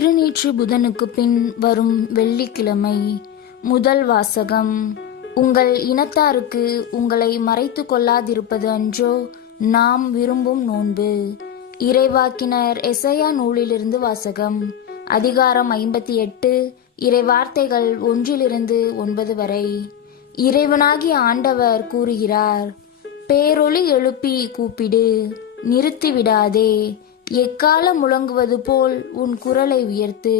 திருநீற்று புதனுக்கு பின் வரும் வெள்ளிக்கிழமை. முதல் வாசகம். உங்கள் இனத்தாருக்கு உங்களை மறைத்து கொள்ளாதிருப்பது அன்றோ நாம் விரும்பும் நோன்பு. இறைவாக்கினர் எசையா நூலிலிருந்து வாசகம். அதிகாரம் 58, இறை வார்த்தைகள் 1-9 வரை. இறைவனாகிய ஆண்டவர் கூறுகிறார்: பேரொலி எழுப்பி கூப்பிடு, நிறுத்திவிடாதே. எக்காலம் முழங்குவது போல் உன் குரலை உயர்த்து.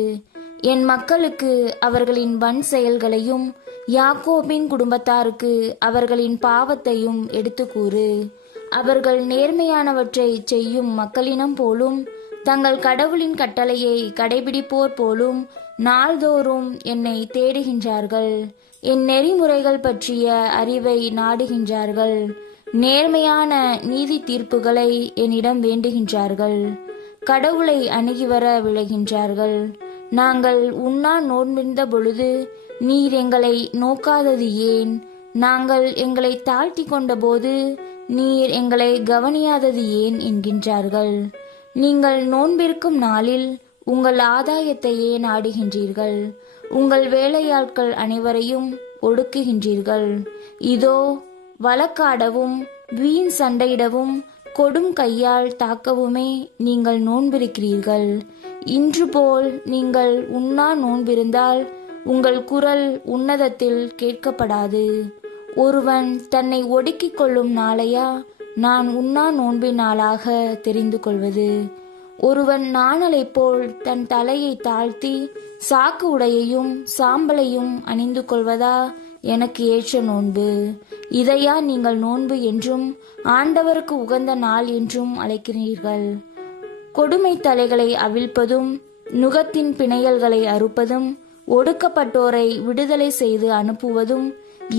என் மக்களுக்கு அவர்களின் வன் செயல்களையும் யாக்கோபின் குடும்பத்தாருக்கு அவர்களின் பாவத்தையும் எடுத்து கூறு. அவர்கள் நேர்மையானவற்றை செய்யும் மக்களினம் போலும் தங்கள் கடவுளின் கட்டளையை கடைபிடிப்போர் போலும் நாள்தோறும் என்னை தேடுகின்றார்கள். என் நெறிமுறைகள் பற்றிய அறிவை நாடுகின்றார்கள். நேர்மையான நீதி தீர்ப்புகளை என்னிடம் வேண்டுகின்றார்கள். கடவுளை அணுகி வர விளைகின்றார்கள். நாங்கள் உண்ணா நோன்பிருந்த பொழுது நீர் எங்களை நோக்காதது ஏன்? நாங்கள் எங்களை தாழ்த்தி கொண்ட போது நீர் எங்களை கவனியாதது ஏன் என்கின்றார்கள். நீங்கள் நோன்பிருக்கும் நாளில் உங்கள் ஆதாயத்தையே நாடுகின்றீர்கள். உங்கள் வேலையாட்கள் அனைவரையும் ஒடுக்குகின்றீர்கள். இதோ, வழக்காடவும் வீண் சண்டையிடவும் கொடும் கையால் தாக்கவுமே நீங்கள் நோன்பிருக்கிறீர்கள். இன்று போல் நீங்கள் உண்ணா நோன்பிருந்தால் உங்கள் குரல் உன்னதத்தில் கேட்கப்படாது. ஒருவன் தன்னை ஒடுக்கிக் கொள்ளும் நாளையா நான் உண்ணா நோன்பின் நாளாக தெரிந்து கொள்வது? ஒருவன் நாணலை போல் தன் தலையை தாழ்த்தி சாக்கு உடையையும் சாம்பலையும் அணிந்து கொள்வதா எனக்கு ஏற்ற நோன்பு? இதையா நீங்கள் நோன்பு என்றும் ஆண்டவருக்கு உகந்த நாள் என்றும் அழைக்கிறீர்கள்? கொடுமை தலைகளை அவிழ்ப்பதும் நுகத்தின் பிணையல்களை அறுப்பதும் ஒடுக்கப்பட்டோரை விடுதலை செய்து அனுப்புவதும்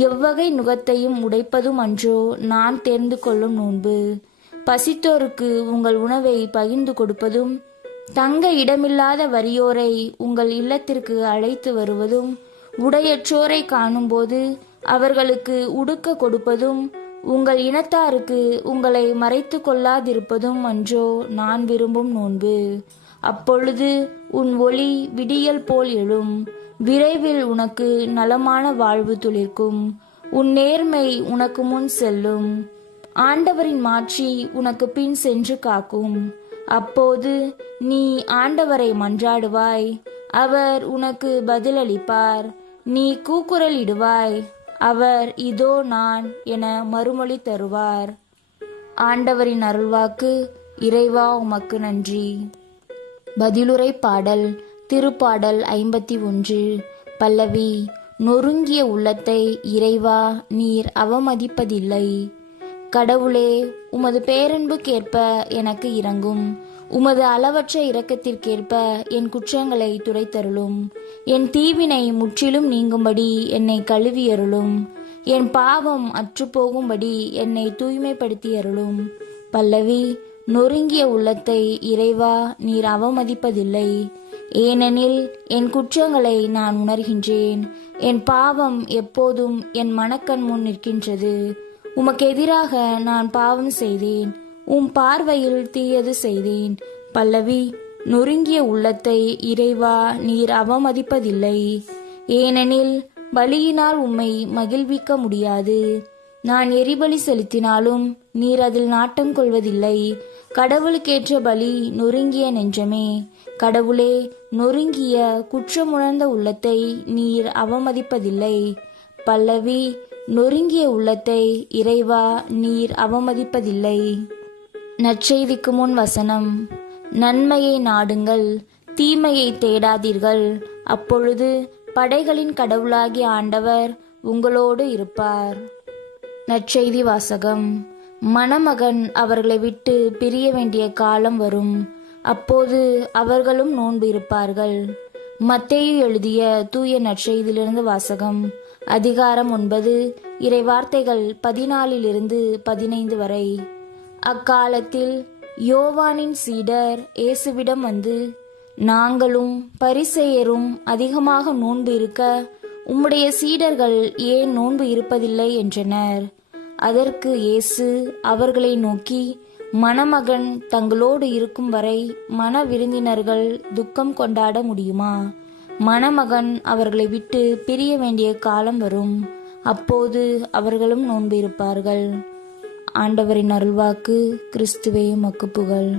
எவ்வகை நுகத்தையும் உடைப்பதும் அன்றோ நான் தேர்ந்து கொள்ளும் நோன்பு? பசித்தோருக்கு உங்கள் உணவை பகிர்ந்து கொடுப்பதும் தங்க இடமில்லாத வறியோரை உங்கள் இல்லத்திற்கு அழைத்து வருவதும் உடையற்றோரை காணும்போது அவர்களுக்கு உடுக்க கொடுப்பதும் உங்கள் இனத்தாருக்கு உங்களை மறைத்து கொள்ளாதிருப்பதும் அன்றோ நான் விரும்பும் நோன்பு. அப்பொழுது உன் ஒளி விடியல் போல் எழும். விரைவில் உனக்கு நலமான வாழ்வு துளிர்க்கும். உன் நேர்மை உனக்கு முன் செல்லும். ஆண்டவரின் மாட்சி உனக்கு பின் சென்று காக்கும். அப்போது நீ ஆண்டவரை மன்றாடுவாய், அவர் உனக்கு பதிலளிப்பார். நீ கூக்குரல் இடுவாய், அவர் இதோ நான் என மறுமொழி தருவார். ஆண்டவரின் அருள்வாக்கு. இறைவா உமக்கு நன்றி. பதிலுரை பாடல். திருப்பாடல் 51. பல்லவி. நொறுங்கிய உள்ளத்தை இறைவா நீர் அவமதிப்பதில்லை. கடவுளே, உமது பேரன்புக்கேற்ப எனக்கு இரங்கும். உமது அளவற்ற இரக்கத்திற்கேற்ப என் குற்றங்களை துடைத்தருளும். என் தீவினை முற்றிலும் நீங்கும்படி என்னை கழுவியருளும். என் பாவம் அற்றுப்போகும்படி என்னை தூய்மைப்படுத்தியருளும். பல்லவி. நொறுங்கிய உள்ளத்தை இறைவா நீர் அவமதிப்பதில்லை. ஏனெனில் என் குற்றங்களை நான் உணர்கின்றேன். என் பாவம் எப்போதும் என் மனக்கண் முன் நிற்கின்றது. உமக்கு எதிராக நான் பாவம் செய்தேன், பார்வையில் தீயது செய்தேன். பல்லவி. நொறுங்கிய உள்ளத்தை இறைவா நீர் அவமதிப்பதில்லை. ஏனெனில் பலியினால் உம்மை மகிழ்விக்க முடியாது. நான் எரிபலி செலுத்தினாலும் நீர் அதில் நாட்டம் கொள்வதில்லை. கடவுளுக்கேற்ற பலி நொறுங்கிய நெஞ்சமே. கடவுளே, நொறுங்கிய குற்றமுணர்ந்த உள்ளத்தை நீர் அவமதிப்பதில்லை. பல்லவி. நொறுங்கிய உள்ளத்தை இறைவா நீர் அவமதிப்பதில்லை. நற்செய்திக்கு முன் வசனம். நன்மையை நாடுங்கள், தீமையை தேடாதீர்கள். அப்பொழுது படைகளின் கடவுளாகிய ஆண்டவர் உங்களோடு இருப்பார். நற்செய்தி வாசகம். மணமகன் அவர்களை விட்டு பிரிய வேண்டிய காலம் வரும். அப்போது அவர்களும் நோன்பு இருப்பார்கள். மத்தேயு எழுதிய தூய நற்செய்தியிலிருந்து வாசகம். அதிகாரம் 9, இறை வார்த்தைகள் 14-15 வரை. அக்காலத்தில் யோவானின் சீடர் இயேசுவிடம் வந்து, நாங்களும் பரிசேயரும் அதிகமாக நோன்பு இருக்க உம்முடைய சீடர்கள் ஏன் நோன்பு இருப்பதில்லை என்றனர். அதற்கு இயேசு அவர்களை நோக்கி, மணமகன் தங்களோடு இருக்கும் வரை மண விருந்தினர்கள் துக்கம் கொண்டாட முடியுமா? மணமகன் அவர்களை விட்டு பிரிய வேண்டிய காலம் வரும். அப்போது அவர்களும் நோன்பு இருப்பார்கள். ஆண்டவரின் அருள்வாக்கு. கிறிஸ்துவே உமக்கு புகழ்.